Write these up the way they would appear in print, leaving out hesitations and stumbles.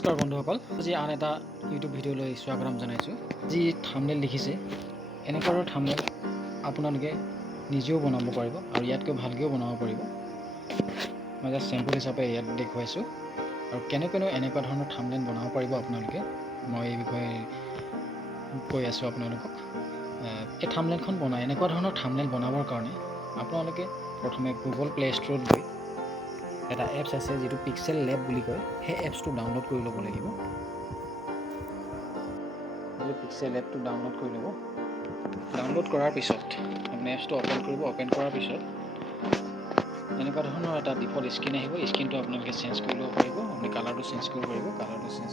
নমস্কাৰ বন্ধুসকল, আজি আন এটা ইউটিউব ভিডিঅ'লৈ স্বাগতম জনাইছোঁ। যি থাম্বনেইল দেখিছে, এনেকুৱা ধৰণৰ থাম্বনেইল আপোনালোকে নিজেও বনাব পাৰিব আৰু ইয়াতকৈ ভালকৈও বনাব পাৰিব। মই জাষ্ট চেম্পল হিচাপে ইয়াত দেখুৱাইছোঁ আৰু কেনেকৈনো এনেকুৱা ধৰণৰ থাম্বনেইল বনাব পাৰিব আপোনালোকে, মই এই বিষয়ে কৈ আছোঁ আপোনালোকক। এই থাম্বনেইলখন বনাই এনেকুৱা ধৰণৰ থাম্বনেইল বনাবৰ কাৰণে আপোনালোকে প্ৰথমে গুগল প্লে ষ্ট'ৰত গৈ এটা এপছ আছে যিটো পিক্সেল লেব বুলি কয়, সেই এপছটো ডাউনলোড কৰি ল'ব লাগিব। পিক্সেল এপটো ডাউনলোড কৰি ল'ব। ডাউনলোড কৰাৰ পিছত আপুনি এপছটো অ'পেন কৰিব। অ'পেন কৰাৰ পিছত এনেকুৱা ধৰণৰ এটা ডিফল্ট স্ক্ৰীন আহিব। স্ক্ৰীনটো আপোনালোকে চেঞ্জ কৰি ল'ব পাৰিব। আপুনি কালাৰটো চেঞ্জ কৰিব পাৰিব। কালাৰটো চেঞ্জ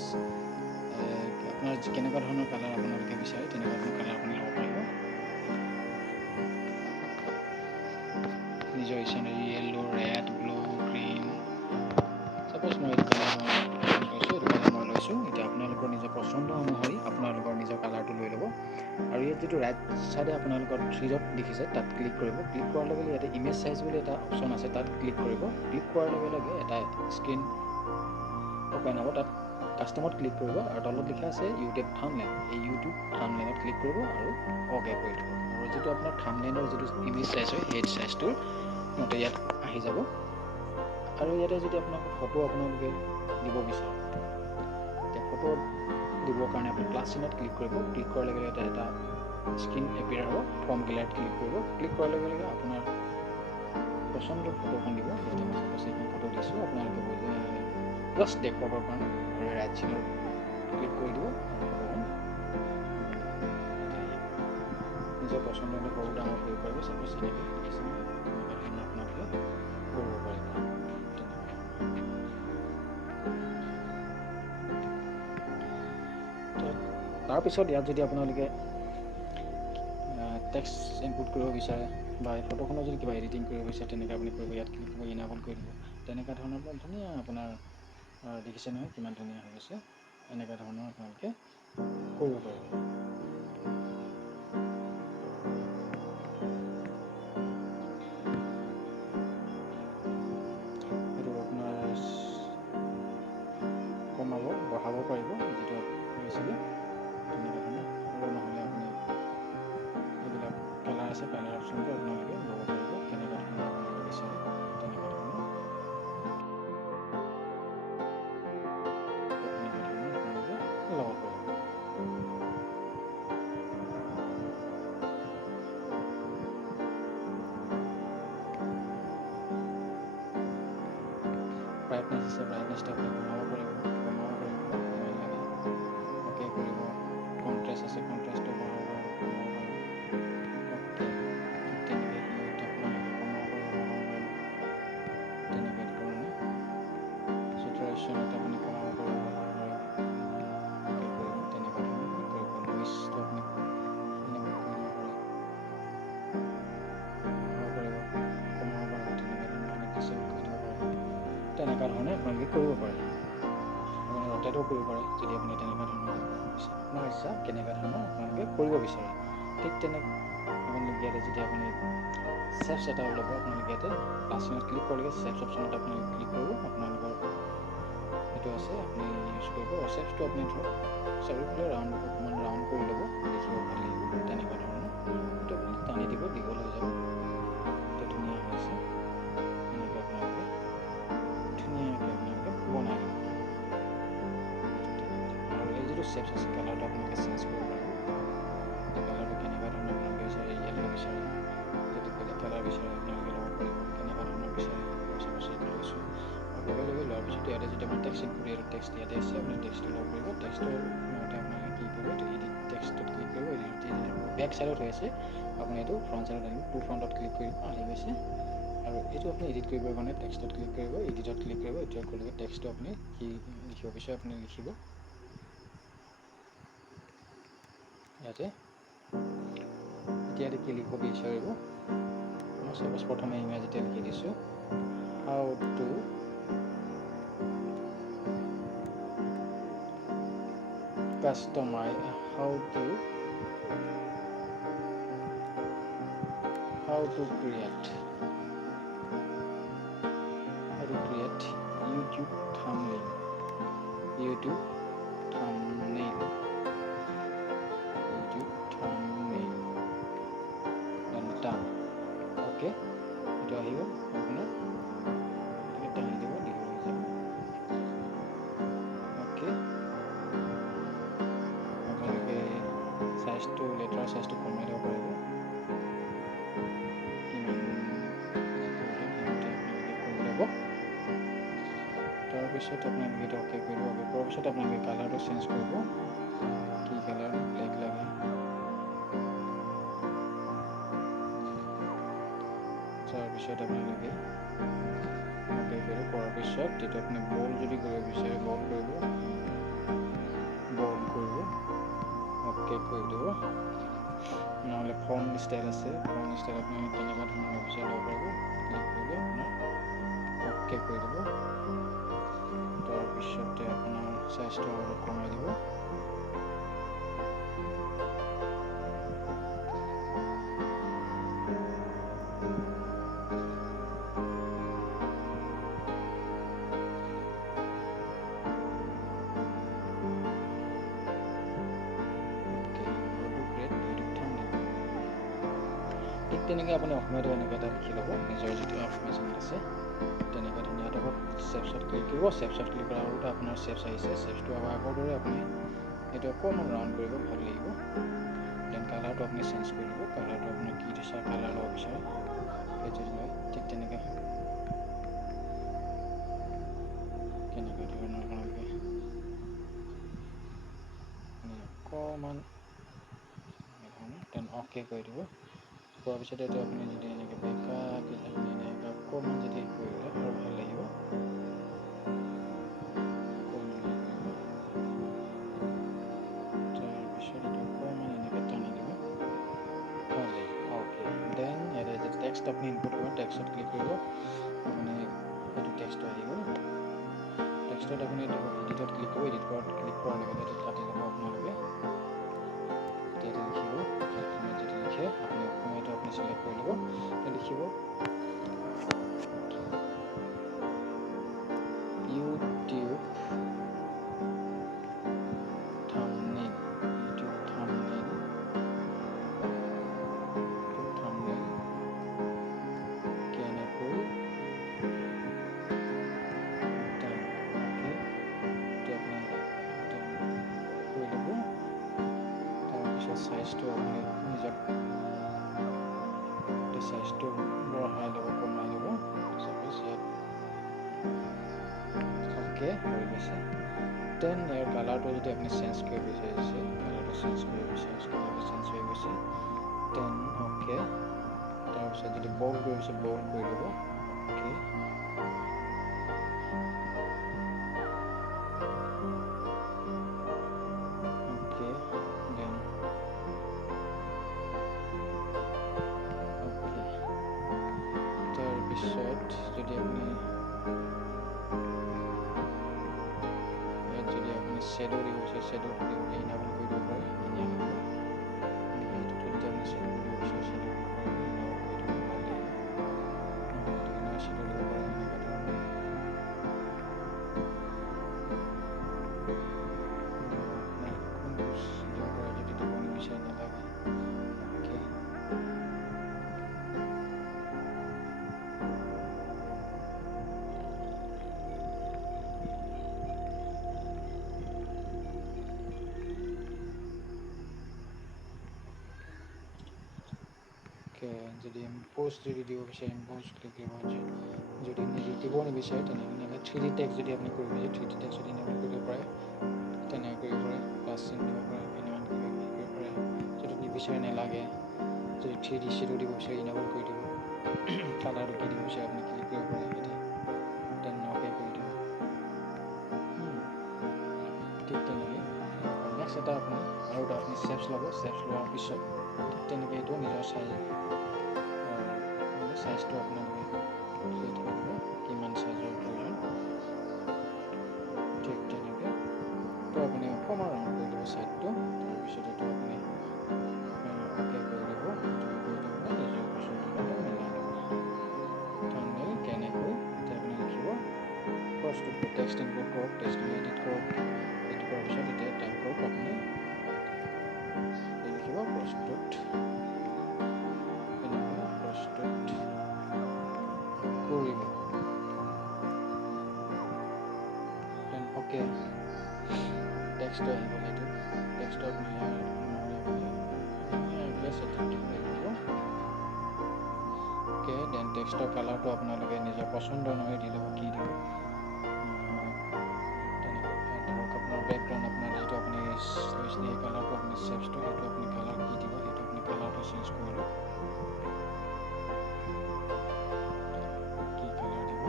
আপোনাৰ কেনেকুৱা ধৰণৰ কালাৰ আপোনালোকে বিচাৰে তেনেকুৱা ধৰণৰ কালাৰ আপুনি ল'ব পাৰিব। নিজৰ ইচ্ছা য়েল্লো, ৰেড, ব্লু, গ্ৰীণ, চাপ'জ মই এইটো কালাৰ লৈছোঁ, এইটো কালাৰ মই লৈছোঁ। এতিয়া আপোনালোকৰ নিজৰ পচন্দ অনুসৰি আপোনালোকৰ নিজৰ কালাৰটো লৈ ল'ব। আৰু ইয়াত যিটো ৰাইট ছাইডে আপোনালোকৰ থ্ৰী ডট দেখিছে, তাত ক্লিক কৰিব। ক্লিক কৰাৰ লগে লগে ইয়াতে ইমেজ চাইজ বুলি এটা অপশ্যন আছে, তাত ক্লিক কৰিব। ক্লিক কৰাৰ লগে লগে এটা স্ক্ৰীন অ'পেন হ'ব। তাত কাষ্টমত ক্লিক কৰিব আৰু তলত লিখা আছে ইউটিউব থাম্বনেইল। এই ইউটিউব থাম্বনেইলত ক্লিক কৰিব আৰু অ'কে কৰি দিব। আৰু যিটো আপোনাৰ থাম্বনেইলৰ যিটো ইমেজ চাইজ হয়, সেই চাইজটোৰ মতে ইয়াত আহি যাব। আৰু ইয়াতে যদি আপোনালোকে ফটো আপোনালোকে দিব বিচাৰে, এতিয়া ফটো দিবৰ কাৰণে আপুনি প্লাছ চিনত ক্লিক কৰিব। ক্লিক কৰাৰ লগে লগে এটা স্ক্ৰীন এপিয়াৰ হ'ব। ফ্ৰম গেলাৰীত ক্লিক কৰিব। ক্লিক কৰাৰ লগে লগে আপোনাৰ পচন্দৰ ফটোখন দিব। এতিয়া মই চাপ'জ এইখন ফটো দিছোঁ, আপোনালোকে জাষ্ট দেখুৱাবৰ কাৰণে আৰু ৰাইট চিনত ক্লিক কৰি দিব। ফটোখন নিজৰ পচন্দ মতে সৰু ডাঙৰ কৰিব পাৰিব। চাপ'জ এনেকৈ দেখিছে, এনেকুৱা ধৰণৰ আপোনালোকে কৰিব পাৰিব। তাৰপিছত ইয়াত যদি আপোনালোকে টেক্সট ইনপুট কৰিব বিচাৰে বা এই ফটোখনৰ যদি কিবা এডিটিং কৰিব বিচাৰে, তেনেকৈ আপুনি কৰিব। ইয়াত ক্লিক কৰিব, ইনাবল কৰি দিব। তেনেকুৱা ধৰণৰ ধুনীয়া আপোনাৰ দেখিছে নহয় কিমান ধুনীয়া হৈ গৈছে। এনেকুৱা ধৰণৰ আপোনালোকে কৰিব পাৰিব। এইটো আপোনাৰ কমাব বঢ়াব পাৰিব, যিটো হৈছিলে তেনেকুৱা ধৰণৰ। আৰু নহ'লে আপুনি এইবিলাক কালাৰ আছে, কালাৰ অপশ্যনটো আপোনালোকে ল'ব পাৰিব, কেনেকুৱা ধৰণৰ আপোনালোকে বিচাৰে তেনেকুৱা ধৰণৰ আপোনালোকে ল'ব পাৰিব। ব্ৰাইটনেছ আছে, ব্ৰাইটনেছটো আপুনি বঢ়াব পাৰিব, কমাব পাৰিব যিমান লাগে। অ'কে কৰিব। কণ্ট্ৰাষ্ট আছে, কণ্ট্ৰাষ্টটো বঢ়াব পাৰিব, কমাব পাৰিব। অ'কে, ঠিক তেনেকৈ হিউটো আপোনালোকে কমাব পাৰিব, বঢ়াব পাৰিব। তেনেকুৱা ধৰণে চেচুৰেশ্যনত আপুনি কমাব পাৰিব, বঢ়াব পাৰিব। অ'কে কৰিব। তেনেকুৱা ধৰণে আপুনি কৰিব। নইজটো আপুনি এনেকৈ কৰি দিব পাৰে, বঢ়াব পাৰিব, কমাব পাৰিব। তেনেকুৱা ধৰণে আপুনি ডিচেবল কৰি দিব পাৰে। তেনেকুৱা ধৰণে আপোনালোকে কৰিব পাৰে। আপুনি ৰটেটো কৰিব পাৰে যদি আপুনি তেনেকুৱা ধৰণৰ কৰিব বিচাৰে। আপোনাৰ ইচ্ছা কেনেকুৱা ধৰণৰ আপোনালোকে কৰিব বিচাৰে। ঠিক তেনেকৈ আপোনালোকে ইয়াতে যদি আপুনি চেপছ এটা ল'ব, আপোনালোকে ইয়াতে প্লাছ চিনত ক্লিক কৰিলে চেপছ অপশ্যনত আপোনালোকে ক্লিক কৰিব। আপোনালোকৰ সেইটো আছে, আপুনি ইউজ কৰিব। আৰু চেপছটো আপুনি ধৰক চাৰিওফালে অকণমান ৰাউণ্ড কৰি ল'ব, দেখিব ভাল লাগিব। তেনেকুৱা ধৰণৰ সেইটো আপুনি টানি দিব, দীঘল হৈ যাব। এতিয়া ধুনীয়া হৈছে। এনেকৈ আপোনালোকে ধুনীয়াকৈ আপোনালোকে বনাই ল'ব। আৰু এই যিটো চেপছ আছে, কালাৰটো আপোনালোকে চেঞ্জ কৰিব পাৰিব। এতিয়া কালাৰটো কেনেকুৱা ধৰণৰ আপোনালোকে বিচাৰে, য়েল্লো বিচাৰে, যদি বেলেগ কালাৰ বিচাৰে আপোনালোকে ল'ব পাৰিব। কেনেকুৱা ধৰণৰ বিচাৰে, মই চাপ'জ এইটো লৈছোঁ। আৰু লগে লগে লোৱাৰ পিছত ইয়াতে যদি আপুনি টেক্সট ইনপুট, এইটো টেক্সট ইয়াতে আছে, আপুনি টেক্সটটো ল'ব পাৰিব। টেক্সটৰ লগতে আপোনালোকে কি কৰিব, এইটো এডিট টেক্সটত ক্লিক কৰিব। বেক ছাইডত হৈ আছে, আপুনি এইটো ফ্ৰণ্ট ছাইডত আনিব। টু ফ্ৰণ্টত ক্লিক কৰিব, আহি গৈছে। আৰু এইটো আপুনি এডিট কৰিবৰ কাৰণে টেক্সটত ক্লিক কৰিব, এডিটত ক্লিক কৰিব। এতিয়া কৰিলে টেক্সটটো আপুনি কি লিখিব বিচাৰে আপুনি লিখিব ইয়াতে। এতিয়া কি লিখিব বিচাৰিব, মই চাপ'জ প্ৰথমে ইংৰাজীতে লিখি দিছোঁ, how to customize, how to create YouTube thumbnail. YouTube thumbnail, YouTube thumbnail, then done. Okay, এইটো আহিব আপোনাৰ গতিকে টানি দিব দীঘল হৈ যাব। অ'কে, আপোনালোকে চাইজটো লেটাৰ চাইজটো কমাই দিব পাৰিব, কিমান আপোনালোকে কৰি ল'ব। তাৰপিছত আপোনালোকে এইটো অ'কে কৰিব। অ'কে কৰাৰ পিছত আপোনালোকে কালাৰটো চেঞ্জ কৰিব, কি কালাৰ ব্লেক লাগে। তাৰপিছত আপোনালোকে অ'কে কৰাৰ পিছত তেতিয়া আপুনি বল যদি কৰিব বিচাৰে বল কৰিব, অ'কে কৰি দিব। নহ'লে ফন্ট ষ্টাইল আছে, ফন্ট ষ্টাইল আপুনি তেনেকুৱা ধৰণৰ বিচাৰি ল'ব পাৰিব। ক্লিক কৰিলে আপোনাৰ অ'কে কৰি দিব। তাৰপিছতে আপোনাৰ চাইজটো অলপ কমাই দিব। ঠিক তেনেকৈ আপুনি অসমীয়াটো এনেকৈ এটা লিখি ল'ব, নিজৰ যিটো অসমীয়া চেনেল আছে তেনেকৈ ধুনীয়া টাইপত চেপছত ক্লিক কৰিব। চেপছত ক্লিক কৰাৰ আগতে আপোনাৰ চেপছ আহিছে, চেপছটো আগৰ দৰে আপুনি এইটো অকণমান ৰাউণ্ড কৰিব, ভাল লাগিব। দেন কালাৰটো আপুনি চেঞ্জ কৰি ল'ব, কালাৰটো আপুনি কি দিছে কালাৰ ল'ব বিচাৰে সেইটো লয়। ঠিক তেনেকৈ কেনেকুৱা ধৰণৰ আপোনালোকে অকণমান দেন অ'কে কৰি দিব। কৰাৰ পিছতে এইটো আপুনি যদি এনেকৈ বেকাকৈ আপুনি এনেকৈ অকণমান যদি কৰিলে আৰু ভাল লাগিব। তাৰপিছত এইটো অকণমান এনেকৈ টানি দিব, ভাল লাগিব। অ'কে, দেন ইয়াতে যে টেক্সট আপুনি ইনপুট কৰিব, টেক্সটত ক্লিক কৰিব। আপুনি এইটো টেক্সটটো আহি গ'ল। টেক্সটত আপুনি এডিটত ক্লিক কৰিব, এডিট ক্লিক কৰাৰ লগতে এইটোত কাটি ল'ব আপোনালোকে। এতিয়া লিখিব, অসমীয়াত যদি লিখে আপুনি অসমীয়াটো আপুনি চিলেক্ট কৰি ল'ব। লিখিব ইউটিউব thumbnail, YouTube thumbnail, কেনেকৈ কৰি ল'ব। তাৰপিছত চাইজটো আপুনি নিজৰ চাইজটো বঢ়াই ল'ব, কমাই ল'ব। চাপ'জ ইয়াত অ'কে হৈ গৈছে। দেন ইয়াৰ কালাৰটো যদি আপুনি চেঞ্জ কৰিব বিচাৰিছে, কালাৰটো চেঞ্জ কৰিব বিচাৰিছে, কালাৰটো চেঞ্জ হৈ গৈছে। Then okay. তাৰপিছত যদি বল কৰিব বিচাৰে বল কৰি ল'ব। Okay, okay, then okay. তাৰপিছত যদি আপুনি ইয়াত যদি আপুনি শ্বেডো দিব বিচাৰে শ্বেডোটো দিব ইনাবল কৰি দিব পাৰে, ধুনীয়া হ'ব। এইটোতো যদি আপুনি শ্বেডো দিব বিচাৰে শ্বেডো দিব পাৰে, ইনাবল কৰি দিব, ভাল লাগিব। নহ'লে ইনাৰ শ্বেডো দিব পাৰে এনেকুৱা ধৰণৰ। কোনটো দিব পাৰে যদি দিব নিবিচাৰে নালাগে। অ'কে, যদি ইম্প'জ যদি দিব বিচাৰে ইম্প'জ ক্লিক কৰিব। যদি দিব নিবিচাৰে তেনেহ'লে 3D টেক্সট যদি আপুনি কৰিব বিচাৰে 3D টেক্সট যদি ইনেবল কৰিব পাৰে তেনেকৈ কৰিব পাৰে, প্লাছ চিন দিব পাৰে, এনেকুৱা কিবা কিবি কৰিব পাৰে। যদি নিবিচাৰে নালাগে, যদি 3D শ্বেডো দিব বিচাৰে ইনেবল কৰি দিব। কালাৰটো কি দিব বিচাৰে আপুনি ক্লিক কৰিব পাৰে ইয়াতে, দেন অ'কে কৰি দিব। ঠিক তেনেকৈ নেক্সট এটা আপুনি আৰু এটা আপুনি চেপছ ল'ব। চেপছ লোৱাৰ পিছত ঠিক তেনেকৈ এইটো নিজৰ চাইজটো আপোনালোকে ক্লিক কৰি দিব, কিমান চাইজৰ প্ৰয়োজন। ঠিক তেনেকৈ তো আপুনি অকণমান ৰাউণ্ড কৰি ল'ব ছাইডটো। তাৰপিছত এইটো আপুনি অ'কে কৰি দিব, কৰি দিব নিজৰ পচন্দৰ মতে মিলাই ল'ব। থাম্বনেইল কেনেকৈ এতিয়া আপুনি লিখিব, প্ৰস্তুত টেক্সট ইনপুট কৰক, টেক্সট এডিট কৰক। এডিট কৰাৰ পিছত এতিয়া টাইপ কৰক আপুনি লিখিব প্ৰস্তুত কৰিব। দেন অ'কে টেক্সটো আহিব। সেইটো টেক্সটো আপুনি অ'কে দেন টেক্সটৰ কালাৰটো আপোনালোকে নিজৰ পচন্দ অনুসৰি দি ল'ব। কি দিব ধৰক আপোনাৰ বেকগ্ৰাউণ্ড আপোনাৰ যিটো আপুনি লৈছিলে সেই কালাৰটো আপুনি চেপছটো সেইটো আপুনি কালাৰ কি দিব সেইটো আপুনি কালাৰটো চেঞ্জ কৰি লওক। কি কালাৰ দিব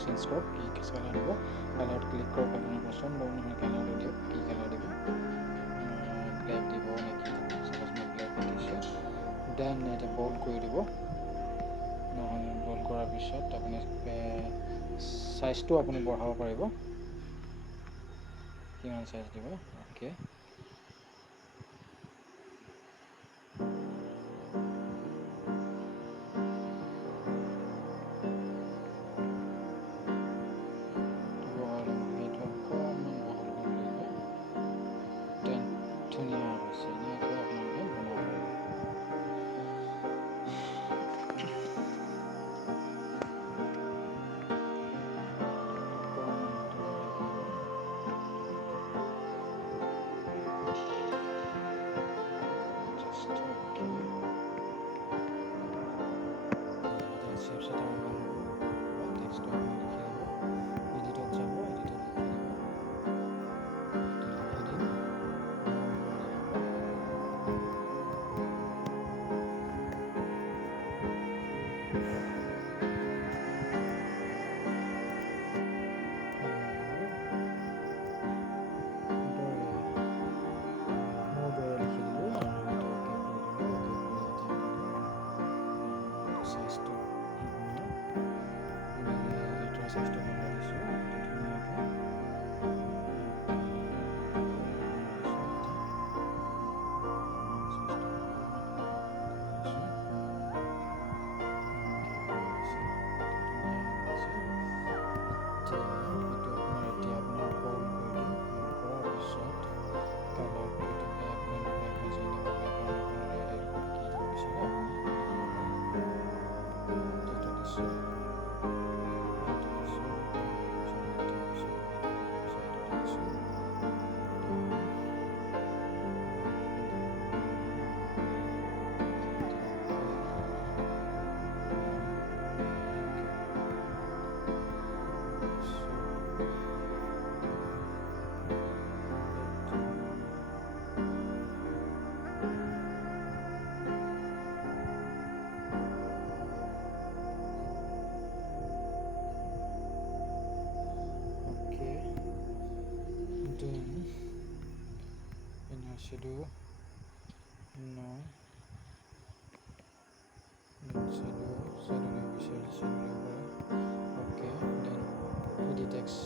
চেঞ্জ কৰক। কি কালাৰ দিব কালাৰত ক্লিক কৰক। আপোনাৰ পচন্দ অনুসৰি কালাৰটো দিয়ক। কি কালাৰ দিব ব্লেক দিব নে কি দিব। চাপ'জ মই ব্লেক দিছোঁ। দেন এতিয়া বল্ড কৰি দিব। নহয় বল্ড কৰাৰ পিছত আপুনি চাইজটো আপুনি বঢ়াব পাৰিব। কিমান চাইজ দিব অ'কে ধুনীয়া হৈছে। এনেকৈ আপোনালোকে বনাব পাৰিব। shadow no shadow okay then put the text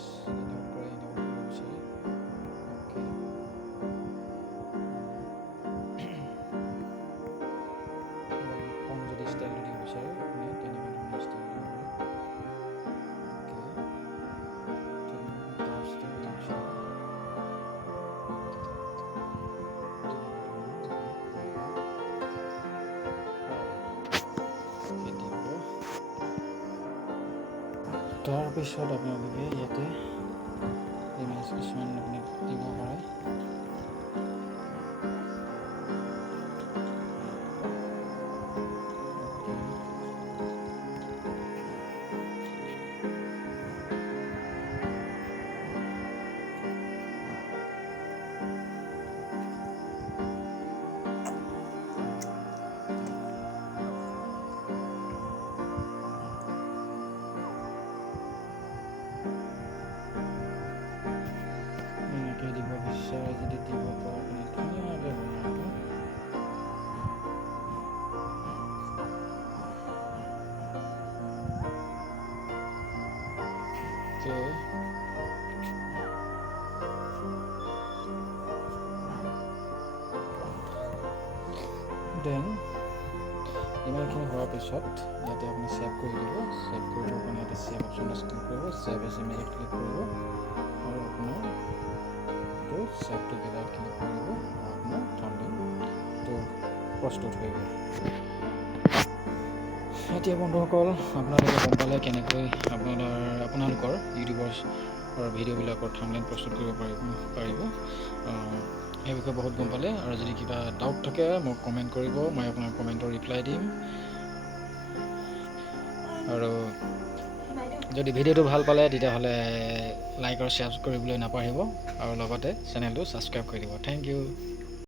তাৰপিছত আপোনালোকে ইয়াতে ইমেজ কিছুমান আপুনি দিব পাৰে। দেন ইমানখিনি হোৱাৰ পিছত ইয়াতে আপুনি ছেভ কৰি দিব। ছেভ কৰি দিব আপুনি ইয়াতে ছেভ অপশ্যনটো ক্লিক কৰিব, ছেভ এজ ইমেজত ক্লিক কৰিব আৰু আপোনাৰ এইটো ছেভ টু গেলাৰীত ক্লিক কৰিব আৰু আপোনাৰ থাম্বনেইলটো প্ৰস্তুত হৈ গ'ল। এতিয়া বন্ধুসকল আপোনালোকে গম পালে কেনেকৈ আপোনালোকৰ ইউটিউবৰ ভিডিঅ'বিলাকৰ থাম্বনেইল প্ৰস্তুত কৰিব পাৰিব। সেই বিষয়ে বহুত গম পালে। আৰু যদি কিবা ডাউট থাকে মোক কমেণ্ট কৰিব, মই আপোনাৰ কমেণ্টৰ ৰিপ্লাই দিম। আৰু যদি ভিডিঅ'টো ভাল পালে তেতিয়াহ'লে লাইক আৰু শ্বেয়াৰ কৰিবলৈ নাপাহৰিব আৰু লগতে চেনেলটো ছাবস্ক্ৰাইব কৰি দিব। Thank U.